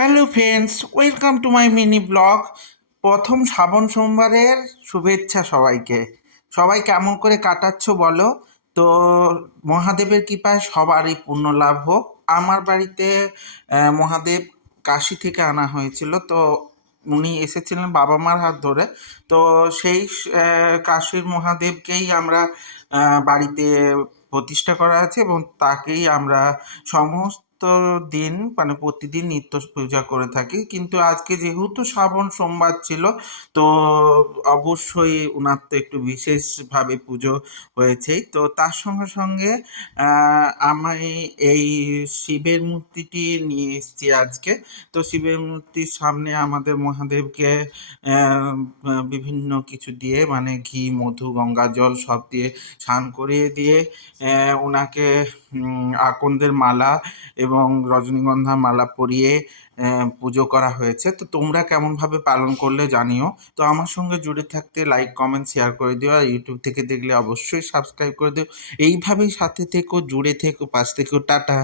Hello friends welcome to my mini blog প্রথম শ্রাবণ সোমবারের শুভেচ্ছা সবাইকে। সবাই কেমন করে কাটাচ্ছ বলো? তো মহাদেবের কৃপায় সবারই পুণ্য লাভ হোক। আমার বাড়িতে মহাদেব কাশি থেকে আনা হয়েছিল। তো উনি এসেছিলেন বাবা মার হাত ধরে। তো সেই কাশীর মহাদেবকেই আমরা বাড়িতে প্রতিষ্ঠা করা আছে এবং তাকেই আমরা সমস্ত দিন মানে প্রতিদিন নিত্য পূজা করে থাকি। কিন্তু আজকে যেহেতু শ্রাবণ সোমবার ছিল, তো অবশ্যই ওনার তো একটু বিশেষভাবে পুজো হয়েছেই তো তার সঙ্গে সঙ্গে আমি এই শিবের মূর্তিটি নিয়ে এসেছি আজকে। তো শিবের মূর্তির সামনে আমাদের মহাদেবকে বিভিন্ন কিছু দিয়ে মানে ঘি, মধু, গঙ্গা জল সব দিয়ে স্নান করিয়ে দিয়ে ওনাকে আকন্দের মালা এবং রজনীগন্ধা মালা পরিয়ে পুজো করা হয়েছে। তো তোমরা কেমনভাবে পালন করলে জানিও। তো আমার সঙ্গে জুড়ে থাকতে লাইক কমেন্ট শেয়ার করে দিও। আর ইউটিউব থেকে দেখলে অবশ্যই সাবস্ক্রাইব করে দিও। এইভাবেই সাথে থেকো, জুড়ে থেকো, পাশ থেকেও টাটা।